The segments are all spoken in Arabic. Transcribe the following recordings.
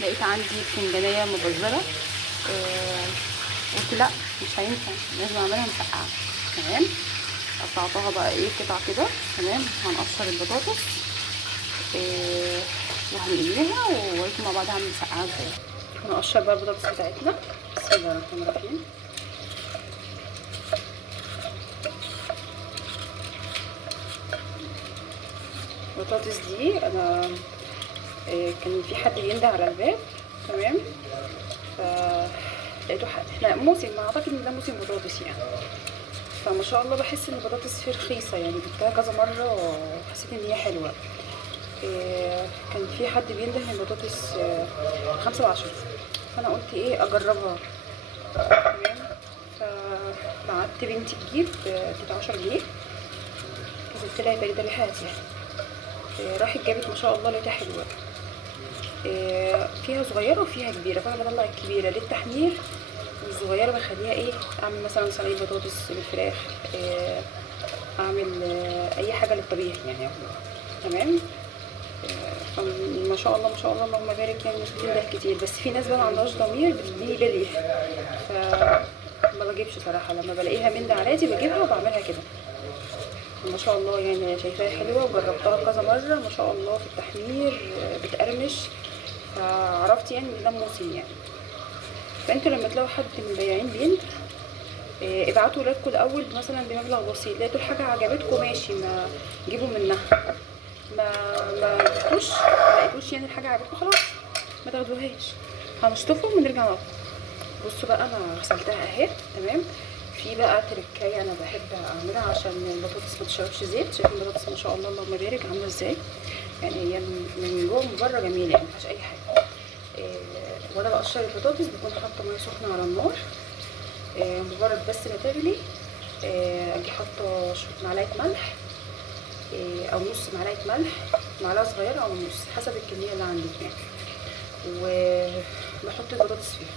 لقيت عندي بتنجانيه مبذره. قلت لا مش هينفع، لازم اعملها مسقعه. تمام، قطعتها بقى ايه قطع كده. تمام، هنقشر البطاطس وهنقليها ووريكم مع بعض هعمل مسقعه ازاي. هنقشر بقى البطاطس بتاعتنا. بسم الله الرحمن الرحيم. البطاطس دي انا كان في حد بينده على الباب. تمام، ف لقيته احنا موسم، اعتقد ان ده موسم بطاطس يعني. فما شاء الله بحس ان البطاطس فيه رخيصه يعني، جبتها كذا مره وحسيت ان هي حلوه. كان في حد بينده البطاطس 5 ب10، فانا قلت ايه اجربها. تمام، فبعت بنتي تجيب ب 10 جنيه. قلت لها يا ده هاتي. راحت جابت ما شاء الله لقيتها حلوه. فيها صغيره وفيها كبيره، فانا بطلع الكبيره للتحمير والصغيره بخليها ايه اعمل مثلا صينيه بطاطس بالفراخ، اعمل اي حاجه للطبيخ يعني. تمام، فما شاء الله ما شاء الله اللهم بارك يعني مش بتنده كتير. بس في ناس بقى ما عندهاش ضمير بتديني بلي، فما بجيبش صراحه. لما بلاقيها من ده عادي بجيبها وبعملها كده. ما شاء الله يعني شايفاها حلوه وجربتها كذا مره ما شاء الله في التحمير بتقرمش، فعرفت يعني ان ده موسم يعني. فانتوا لما تلاقوا حد من البياعين بينده ابعتوا ولادكم الاول مثلا بمبلغ بسيط. لقيتوا الحاجه عجبتكم ماشي، ما جيبوا منها. ما لقيتوش يعني الحاجه عجبتكم خلاص ما تاخدوهاش، هنشطفهم ونرجع ناخد. بصوا بقى انا غسلتها اهي. تمام، في بقى تركايه انا بحب اعملها عشان البطاطس ما تشربش زيت. شايفين البطاطس ما شاء الله اللهم بارك عامله ازاي يعني، هي من جوه ومن بره جميله يعني ما فيهاش اي حاجه. وانا بقشر البطاطس بكون حاطه ميه سخنه على النار. مجرد بس ما تغلي اجي حاطه معلقه ملح او نص معلقه ملح، معلقه صغيره او نص حسب الكميه اللي عندك يعني. وبحط البطاطس فيها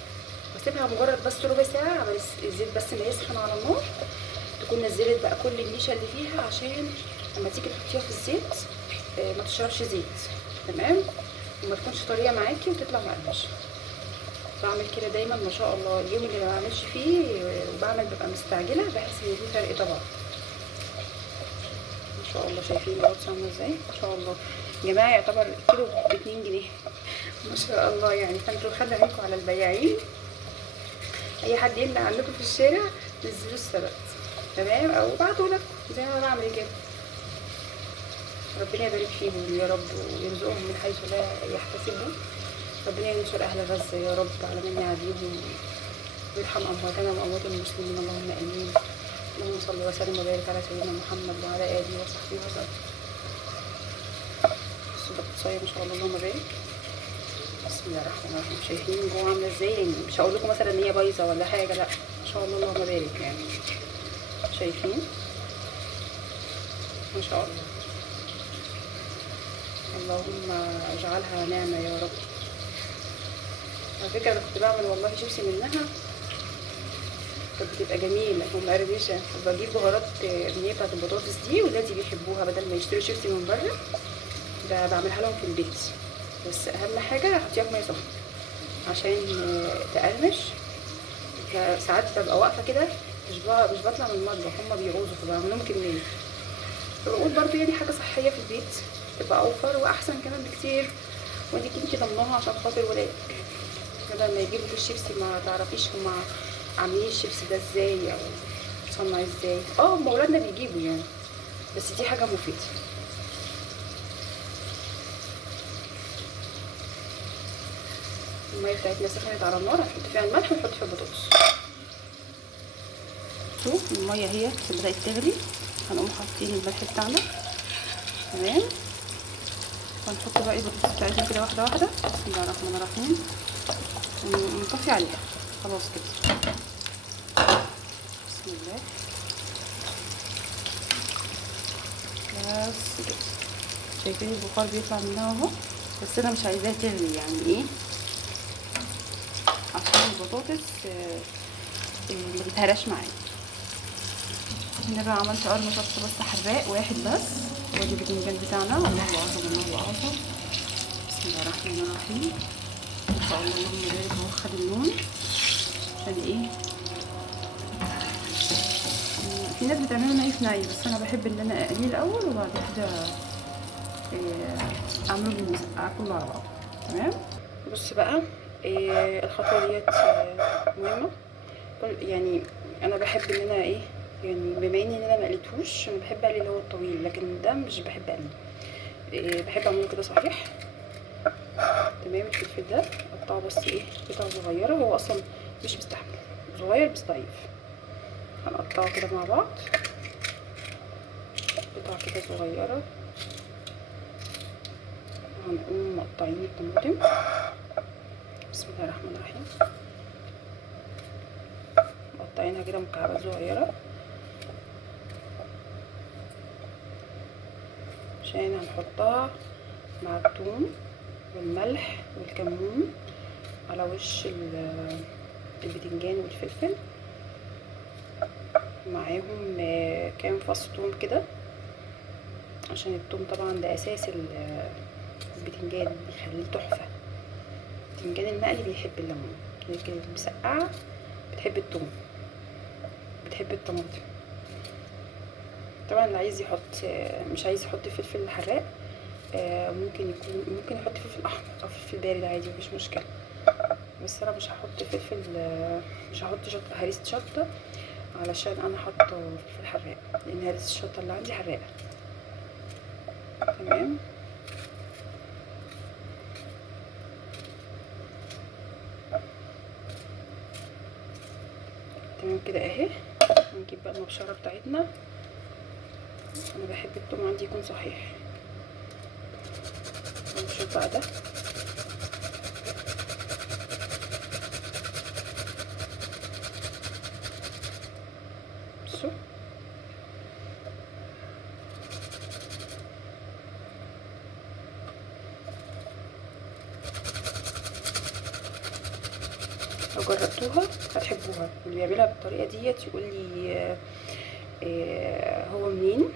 واسيبها مجرد بس ربع ساعه على الزيت بس ما يسخن على النار، تكون نزلت بقى كل النشا اللي فيها عشان لما تيجي تحطيها في الزيت ما تشربش زيت. تمام، وما تكونش طريه معاكي وتطلع مقرمشه. بعمل كده دايما ما شاء الله. اليوم اللي ما بعملش فيه وبعمل ببقى مستعجله بحس ان في فرق طبعا. ما شاء الله شايفين البطاطس عامله ازاي ما شاء الله يا جماعه، يعتبر الكيلو ب2 جنيه ما شاء الله يعني. فانتوا خلوا عينكم على البياعين، اي حد يمنع عنكم في الشارع نزلوا السبت. تمام، او بعتوا لكم زي ما بعمل كده. ربنا يبارك فيهم يا رب ويرزقهم من حيث لا يحتسبون. ربنا ينصر اهل غزه يا رب على من يعاديهم ويرحم امواتنا واموات المسلمين اللهم امين. اللهم صل وسلم وبارك على سيدنا محمد وعلى اله وصحبه وسلم. الصباطسايه ما شاء الله اللهم بارك. بسم الله الرحمن الرحيم. شايفين جوه عامله ازاي يعني، مش هقول لكم مثلا ان هي بايظه ولا حاجه، لا ما شاء الله اللهم بارك يعني. شايفين ما شاء الله، اللهم اجعلها نعمه يا رب. على فكره انا كنت بعمل والله شيبسي منها كانت بتبقى جميله ومقرمشه، وبجيب بهارات اللي هي بتاعت البطاطس دي ولادي بيحبوها بدل ما يشتروا شيبسي من بره، بعملها لهم في البيت. بس اهم حاجه احطيها في ميه سخنه عشان تقرمش. ساعات ببقى واقفه كده مش بطلع من المطبخ هما بيعوزوا فبعمل لهم كميه. فبقول برضو يعني حاجه صحيه في البيت تبقى اوفر واحسن كمان بكتير، وانك انتي ضمناها عشان خاطر ولادك بدل ما يجيبوا الشيبسي ما تعرفيش هما عاملين الشيبسي ده ازاي او صنع ازاي. هما ولادنا بيجيبوا يعني، بس دي حاجه مفيده. الميه بتاعتنا سخنت على النار، هنحط فيها الملح ونحط فيها البطاطس. شوف الميه هي بدات تغلي، هنقوم حاطين الملح بتاعنا. تمام، هنحط بقى البطاطس بتاعتنا كده واحده واحده. بسم الله الرحمن الرحيم، ونطفي عليها خلاص كده. بسم الله بس كده. شايفين البخار بيطلع منها اهو، بس انا مش عايزاها تغلي يعني ايه عشان البطاطس ما تتهراش معايا. هنا بقى عملت قرن شطه بس حراق واحد بس، وادي البتنجان بتاعنا. الله اعظم الله اعظم. بسم الله الرحمن الرحيم. شاء الله اللهم بارك اهو خد اللون. عشان ايه، في ناس بتعمله ني في ني، بس انا بحب ان انا اقليه الاول وبعد كده اعمله بالمسقعه كله على بعض. تمام. بص بقى، الخطوه ديت مهمه. يعني انا بحب ان انا ايه، يعني بما ان انا ما قليتهوش، انا بحب اقلي اللي هو الطويل، لكن ده مش بحب اقليه. بحب اعمله كده صحيح. تمام. الفلفل ده اقطعه بس ايه قطع صغيره، هو اصلا مش مستحمل، صغير بس ضعيف. هنقطعه كده مع بعض قطع كده صغيره. وهنقوم مقطعين الطماطم. بسم الله الرحمن الرحيم. مقطعينها كده مكعبات صغيره عشان هنحطها مع الثوم والملح والكمون على وش البتنجان والفلفل، معاهم كام فص ثوم كده، عشان الثوم طبعا ده اساس البتنجان، بيخليه تحفه. البتنجان المقلي بيحب الليمون، لكن المسقعه بتحب الثوم، بتحب الطماطم. طبعا اللي عايز يحط، مش عايز يحط فلفل حراق، ممكن يحط فلفل احمر او فلفل بارد عادي، مفيش مشكله. بس انا مش هحط فلفل، مش هحط هريسه شطه، علشان انا حاطه فلفل حراق، لان هريسه الشطه اللي عندي حراقه. تمام. تمام كده اهي. نجيب بقى المبشره بتاعتنا. انا بحب الثوم عندي يكون صحيح. نشوف بقى ده. بصوا لو جربتوها هتحبوها. اللي بيعملها بالطريقه ديت يقول لي هو منين.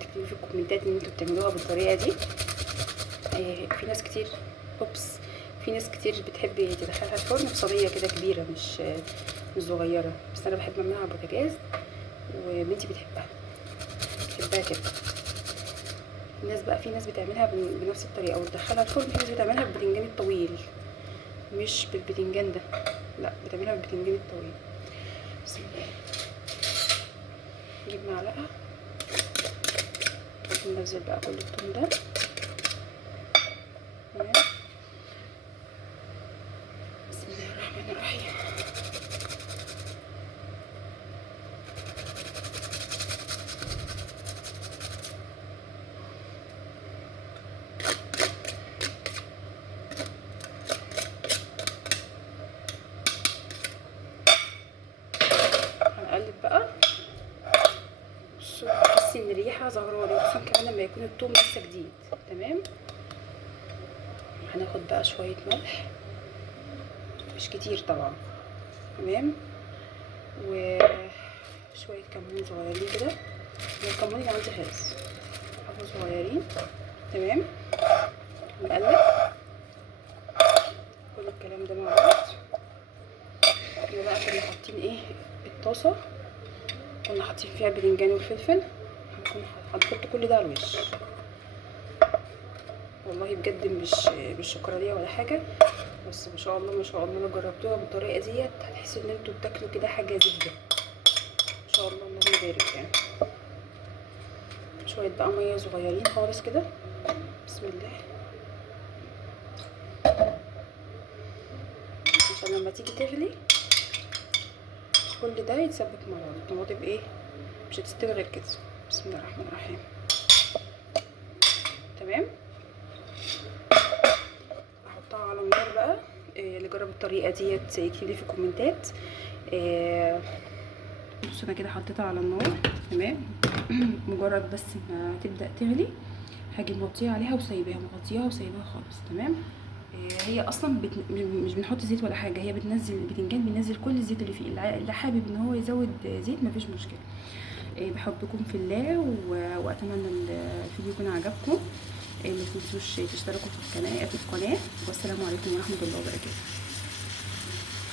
تكتبوا في الكومنتات ان انتوا بتعملوها بالطريقه دي. في ناس كتير في ناس كتير بتحب تدخلها الفرن في صينيه كده كبيره، مش صغيره، بس انا بحب اعملها على البوتاجاز، وبنتي بتحبها كده. في ناس بتعملها بنفس الطريقه وتدخلها الفرن. في ناس بتعملها بالبتنجان الطويل، مش بالبتنجان ده، لا بتعملها بالبتنجان الطويل. بسم الله. نجيب معلقه وننزل بقى كل الثوم ده. تمام. بسم الله الرحمن الرحيم. هنقلب بقى. بصوا تحسي ان الريحه زهرانه، خصوصا كمان لما يكون الثوم لسه جديد. تمام. هناخد بقى شويه ملح، مش كتير طبعا. تمام. وشويه كمون صغيرين كده، الكمون اللي عندي خالص، حبه صغيرين. تمام. نقلب كل الكلام ده مع بعض. كده بقى كنا حاطين ايه الطاسه، كنا حاطين فيها الباذنجان والفلفل، هنحط كل ده على الوش. والله بجد مش شوكولاتيه ولا حاجه، بس ما شاء الله ما شاء الله لو جربتوها بالطريقه ديت هتحسوا ان انتوا بتاكلوا كده حاجه زبده. ما شاء الله اللهم بارك. يعني شويه بقى ميه صغيرين خالص كده. بسم الله. عشان لما تيجي تغلي كل ده يتسبك مع بعض. الطماطم ايه مش هتستوي غير كده. بسم الله الرحمن الرحيم. تمام. احطها على النار بقى. اللي جرب الطريقه ديت يكتب لي في الكومنتات. بصوا انا كده حطيتها على النار. تمام. مجرد بس ما تبدا تغلي هاجي مغطيه عليها وسايباها، مغطياها وسايباها خالص. تمام. هي اصلا مش بنحط زيت ولا حاجه، هي بتنزل البتنجان، بينزل كل الزيت اللي فيه. اللي حابب ان هو يزود زيت مفيش مشكله. بحبكم في الله، واتمنى الفيديو يكون عجبكم. ما تنسوش تشتركوا في القناه والسلام عليكم ورحمه الله وبركاته.